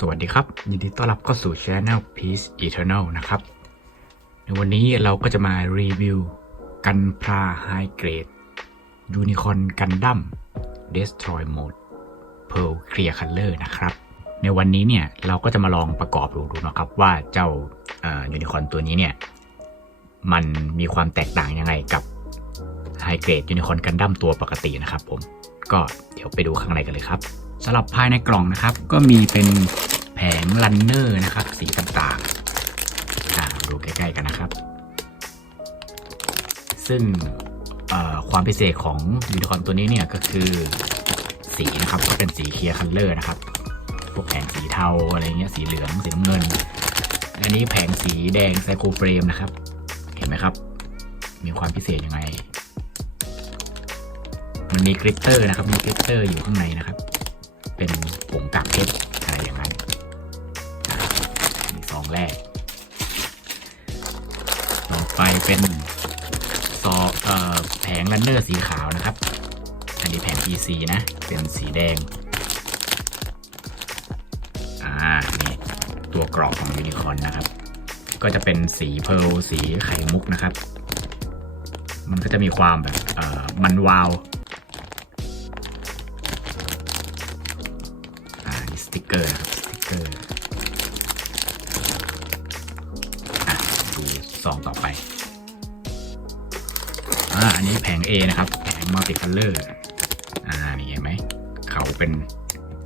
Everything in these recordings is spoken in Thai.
สวัสดีครับ ยินดีต้อนรับเข้าสู่ Channel Peace Eternal นะครับ ในวันนี้เราก็จะมารีวิว กันพราไฮเกรดยูนิคอนกันดั้ม Destroy Mode Pearl Clear Color นะครับ ในวันนี้เนี่ยเราก็จะมาลองประกอบดูดูนะครับว่าเจ้ายูนิคอนตัวนี้เนี่ย มันมีความแตกต่างยังไงกับไฮเกรดยูนิคอนกันดั้มตัวปกตินะครับผมก็เดี๋ยวไปดูข้างในกันเลยครับ สำหรับภายในกล่องนะครับ ก็มีเป็นแผงลันเนอร์นะครับ สีต่างๆดูใกล้ๆกันนะครับ ซึ่งความพิเศษของยูนิคอนตัวนี้เนี่ยก็คือสีนะครับก็เป็นสีเคลียร์คัลเลอร์นะครับ พวกแผงสีเทาอะไรเงี้ยสีเหลืองสีน้ำเงิน อันนี้แผงสีแดงไซโครเฟรมนะครับ เห็นไหมครับ มีความพิเศษยังไง มันมีกริตเตอร์นะครับมีกริตเตอร์อยู่ข้างในนะครับ เป็นซอเอ่อแผงลันเนอร์สีขาวนะครับ อันนี้แผง PC นะ เป็นสีแดง อ่า นี่ตัวกรอบของยูนิคอนนะครับ ก็จะเป็นสีเพลสีไข่มุกนะครับ มันก็จะมีความแบบเอ่อมันวาวอ่านี่สติกเกอร์นะครับ อ่าอันนี้แผง A นะครับ แผงมัลติคัลเลอร์อ่านี่เห็นไหมเขาเป็น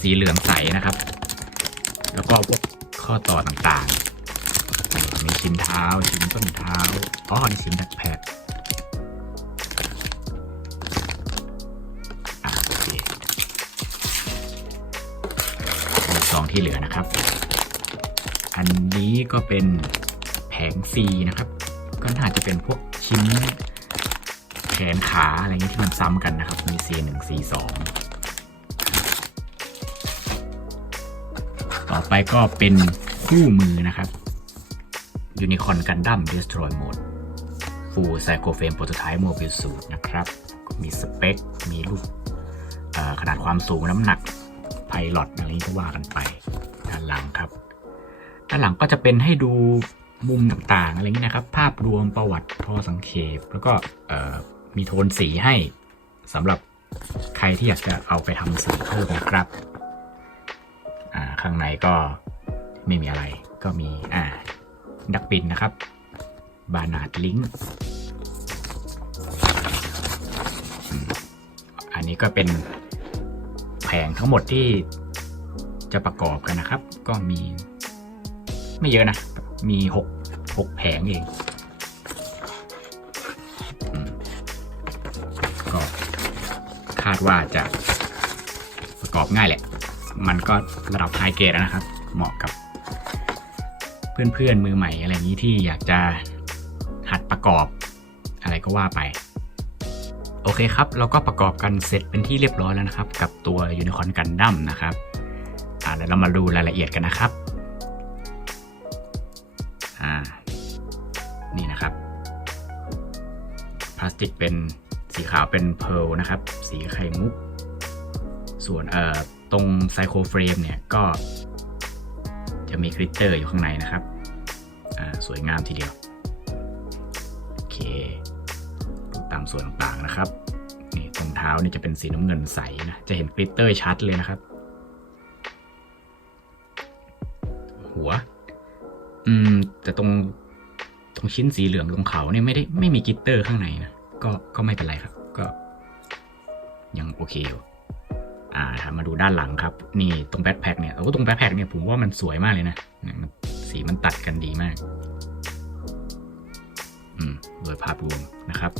สีเหลืองใสนะครับ แล้วก็พวกข้อต่อต่างๆ มีชิ้นเท้าชิ้นต้นเท้าอ๋อนี่ชิ้นแบ็คแพคอ่าโอเคมีซองที่เหลือนะครับ อันนี้ก็เป็นแผง C นะครับ ก็น่าจะเป็นพวกชิ้น นขาอะไรเงี้ยที่มันซ้ำกันนะครับ มี C1 C2 ต่อไปก็เป็นคู่มือนะครับ Unicorn Gundam Destroy Mode Full Psycho Frame Prototype Mobile Suit นะครับ มีสเปค มีรูปขนาดความสูงน้ำหนักไพลอตอะไรนี้ก็ว่ากันไป ด้านหลังครับ ด้านหลังก็จะเป็นให้ดูมุมต่างๆ อะไรอย่างนี้นะครับ ภาพรวมประวัติพอสังเขปแล้วก็ มีโทนสีให้สำหรับใครที่อยากจะเอาไปทำสีเพิ่มนะครับ อ่า ข้างในก็ไม่มีอะไร ก็มี อ่า ดักปินนะครับ บานาดลิงอันนี้ก็เป็นแผงทั้งหมดที่จะประกอบกันนะครับ ก็มี ไม่เยอะนะ มีหกหกแผงเอง คาดว่าจะประกอบง่ายแหละ มันก็ระดับไฮเกรดแล้วนะครับ เหมาะกับ เพื่อนๆมือใหม่อะไรอย่างนี้ที่อยากจะหัดประกอบอะไรก็ว่าไป โอเคครับ เราก็ประกอบกันเสร็จเป็นที่เรียบร้อยแล้วนะครับ กับตัว Unicorn Gundam นะครับอ่าเดี๋ยวเรามาดูรายละเอียดกันนะครับอ่านี่นะครับพลาสติกเป็น สีขาวเป็นเพลนะครับ สีไข่มุก ส่วนเอ่อตรงไซโครเฟรมเนี่ยก็จะมีกริตเตอร์อยู่ข้างในนะครับสวยงามทีเดียว โอเคดูตามส่วนต่างๆนะครับ นี่ตรงเท้านี่จะเป็นสีน้ำเงินใสนะ จะเห็นกริตเตอร์ชัดเลยนะครับ หัว อืม แต่ตรงตรงชิ้นสีเหลืองตรงเขาเนี่ยไม่ได้ไม่มีกริตเตอร์ข้างในนะ ก็ก็ไม่เป็นไรครับ ก็ยังโอเคอยู่อ่ามาดูด้านหลังครับ นี่ตรงแบ็คแพคเนี่ยโอ้ตรงแบ็คแพคเนี่ยผมว่ามันสวยมากเลยนะมันสีมันตัดกันดีมาก อืมโดยภาพรวมนะครับ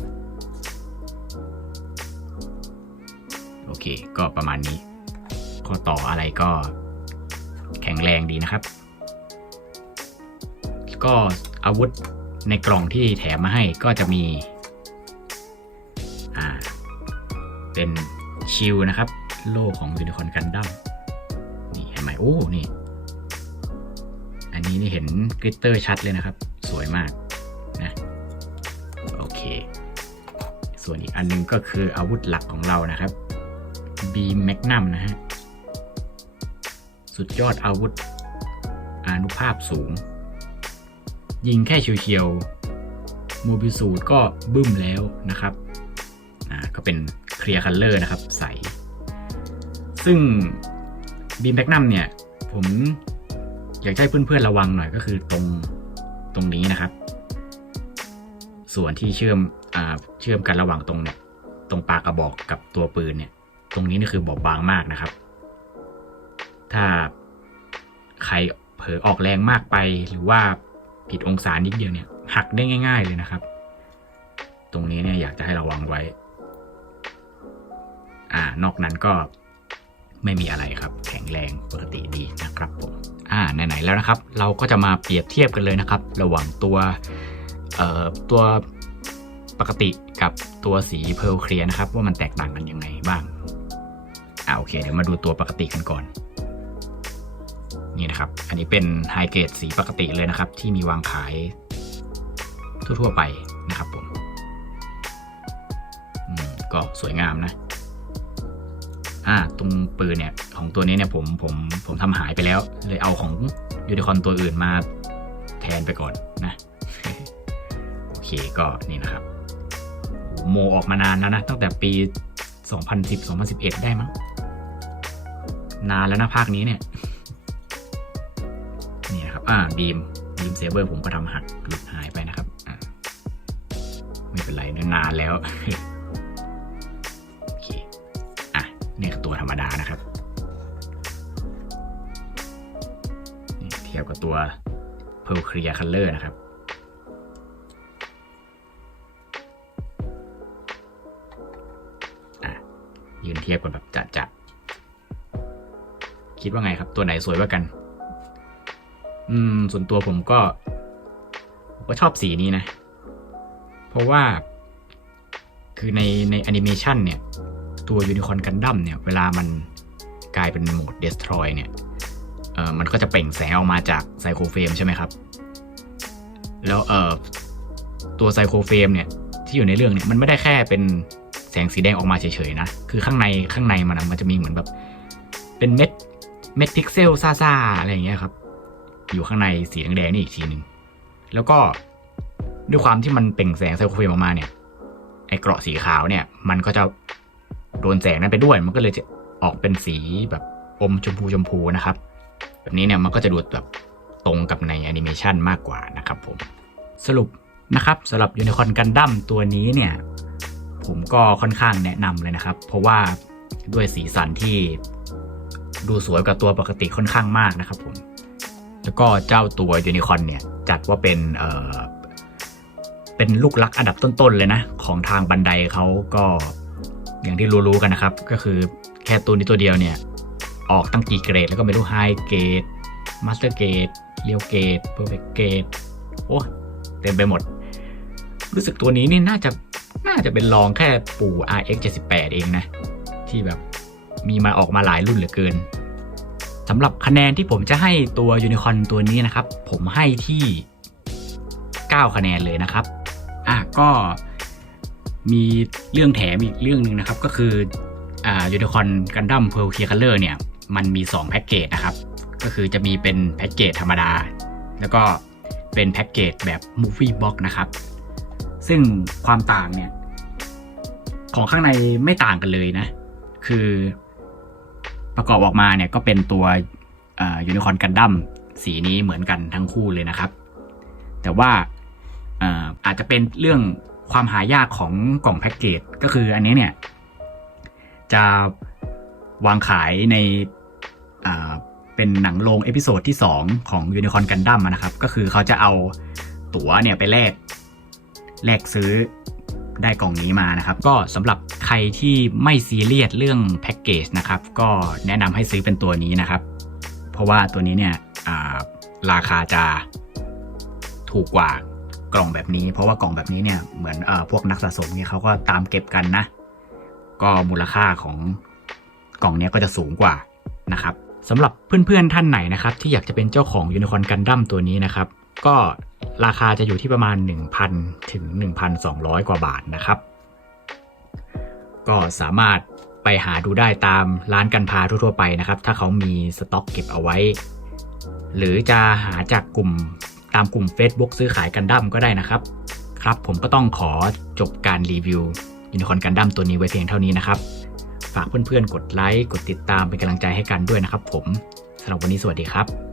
โอเค ก็ประมาณนี้ ข้อต่ออะไรก็แข็งแรงดีนะครับ ก็อาวุธในกล่องที่แถมมาให้ก็จะมี เป็นชิลนะครับ โล่ของยูนิคอนกันดั้มนี่เห็นไหมโอ้นี่ อันนี้นี่เห็นกริตเตอร์ชัดเลยนะครับ สวยมากนะโอเค ส่วนอีกอันนึงก็คืออาวุธหลักของเรานะครับ B Magnum นะฮะ สุดยอดอาวุธอานุภาพสูง ยิงแค่เฉียวๆโมบิสูดก็บึ้มแล้วนะครับ อ่า ก็เป็น เคลียร์คัลเลอร์นะครับ ใส ซึ่งบีมแบกนัมเนี่ย ผมอยากให้เพื่อนๆระวังหน่อยก็คือตรงตรงนี้นะครับ ส่วนที่เชื่อมอ่าเชื่อมกันระหว่างตรงเนี่ยตรงปากกระบอกกับตัวปืนเนี่ย ตรงนี้นี่คือบอบบางมากนะครับ ถ้าใครเผลอออกแรงมากไปหรือว่าผิดองศานิดเดียวเนี่ยหักได้ง่าย ๆเลยนะครับ ตรงนี้เนี่ยอยากจะให้ระวังไว้ อ่านอกนั้นก็ไม่มีอะไรครับ แข็งแรงปกติดีนะครับผมอ่าไหนๆแล้วนะครับ เราก็จะมาเปรียบเทียบกันเลยนะครับ ระหว่างตัวเอ่อตัวปกติกับตัวสีเพลเคลียนะครับ ว่ามันแตกต่างกันยังไงบ้างอ่าโอเคเดี๋ยวมาดูตัวปกติกันก่อนนี่นะครับ อันนี้เป็นไฮเกรดสีปกติเลยนะครับ ที่มีวางขายทั่วๆไปนะครับผมมก็สวยงามนะ อ่าตรงปืนเนี่ยของตัวนี้เนี่ยผมผมผมทำหายไปแล้ว เลยเอาของยูนิคอนตัวอื่นมาแทนไปก่อนนะโอเคก็นี่นะครับโมออกมานานแล้วนะ ตั้งแต่ปี 2010 2011 ได้มั้งนานแล้วนะภาคนี้เนี่ยนี่นะครับอ่าบีมบีมเซเบอร์ผมก็ทำหักหลุดหายไปนะครับ อ่าไม่เป็นไรนานแล้ว นี่คือตัวธรรมดานะครับเทียบกับตัว Pearl Clear Color นะครับอะยืนเทียบกันแบบจัดจัดคิดว่าไงครับ ตัวไหนสวยกว่ากัน อืม ส่วนตัวผมก็ผมก็ชอบสีนี้นะ เพราะว่าคือในในแอนิเมชันเนี่ย ตัวยูนิคอนกันดั้มเนี่ย เวลามันกลายเป็นโหมด Destroy เนี่ยเออมันก็จะเปล่งแสงออกมาจากไซโคเฟมใช่ไหมครับ แล้วเออตัวไซโคเฟมเนี่ย ที่อยู่ในเรื่องเนี่ยมันไม่ได้แค่เป็นแสงสีแดงออกมาเฉยๆนะ คือข้างในข้างในมันมันจะมีเหมือนแบบ เป็นเม็ดเม็ดพิกเซลซ่าๆอะไรอย่างเงี้ยครับ อยู่ข้างในสีแดงๆนี่อีกทีหนึ่งแล้วก็ด้วยความที่มันเปล่งแสงไซโคเฟมออกมาเนี่ยไอ้เกราะสีขาวเนี่ย มันก็จะ โดนแสงนั้นไปด้วย มันก็เลยจะออกเป็นสีแบบอมชมพูชมพูนะครับ แบบนี้เนี่ยมันก็จะดูแบบตรงกับในแอนิเมชันมากกว่านะครับผมสรุปนะครับสำหรับยูนิคอนกันดั้มตัวนี้เนี่ยผมก็ค่อนข้างแนะนำเลยนะครับ เพราะว่าด้วยสีสันที่ดูสวยกว่าตัวปกติค่อนข้างมากนะครับผม แล้วก็เจ้าตัวยูนิคอนเนี่ยจัดว่าเป็นเออเป็นลูกลักอันดับต้นๆเลยนะ ของทางบันไดเขาก็ อย่างที่รู้ๆกันนะครับ ก็คือแค่ตัวนี้ตัวเดียวเนี่ย ออกตั้งกี่เกรด แล้วก็ไม่รู้ไฮเกรดมาสเตอร์เกรดเรียวเกรดเพอร์เฟกเกรดโอ้เต็มไปหมด รู้สึกตัวนี้นี่น่าจะน่าจะเป็นรองแค่ปู่ RX 78เองนะ ที่แบบมีมาออกมาหลายรุ่นเหลือเกินสำหรับคะแนนที่ผมจะให้ตัวยูนิคอนตัวนี้นะครับ ผมให้ที่ 9 คะแนนเลยนะครับ อะก็ มีเรื่องแถมอีกเรื่องหนึ่งนะครับ ก็คืออ่ายูนิคอนกันดั้มเพลเคียร์คัลเลอร์เนี่ย มันมี 2 แพ็กเกจนะครับ ก็คือจะมีเป็นแพ็กเกจธรรมดา แล้วก็เป็นแพ็กเกจแบบ Movie Box นะครับ ซึ่งความต่างเนี่ย ของข้างในไม่ต่างกันเลยนะ คือประกอบออกมาเนี่ยก็เป็นตัวยูนิคอนกันดั้มสีนี้เหมือนกันทั้งคู่เลยนะครับ แต่ว่าอาจจะเป็นเรื่อง ความหายากของกล่องแพ็กเกจก็คืออันนี้เนี่ย จะวางขายในเป็นหนังโรงเอพิโซดที่ 2 ของ Unicorn Gundam อะนะครับ ก็คือเขาจะเอาตั๋วเนี่ยไปแลกแลกซื้อได้กล่องนี้มานะครับ ก็สำหรับใครที่ไม่ซีเรียสเรื่องแพ็กเกจนะครับ ก็แนะนำให้ซื้อเป็นตัวนี้นะครับ เพราะว่าตัวนี้เนี่ยราคาจะถูกกว่า กล่องแบบนี้ เพราะว่ากล่องแบบนี้เนี่ยเหมือนเออพวกนักสะสมเนี่ยเขาก็ตามเก็บกันนะ ก็มูลค่าของกล่องเนี้ยก็จะสูงกว่านะครับสำหรับเพื่อนๆท่านไหนนะครับ ที่อยากจะเป็นเจ้าของยูนิคอนกันดั้มตัวนี้นะครับ ก็ราคาจะอยู่ที่ประมาณ 1,000 ถึง 1,200 กว่าบาทนะครับ ก็สามารถไปหาดูได้ตามร้านกันพาทั่วๆไปนะครับ ถ้าเขามีสต็อกเก็บเอาไว้ หรือจะหาจากกลุ่ม ตามกลุ่ม Facebook ซื้อขายกันดั้มก็ได้นะครับ ครับผมก็ต้องขอจบการรีวิวยูนิคอร์นกันดั้มตัวนี้ไว้เพียงเท่านี้นะครับ ฝากเพื่อนๆ กดไลค์ กดติดตามเป็นกำลังใจให้กันด้วยนะครับผมสำหรับวันนี้สวัสดีครับ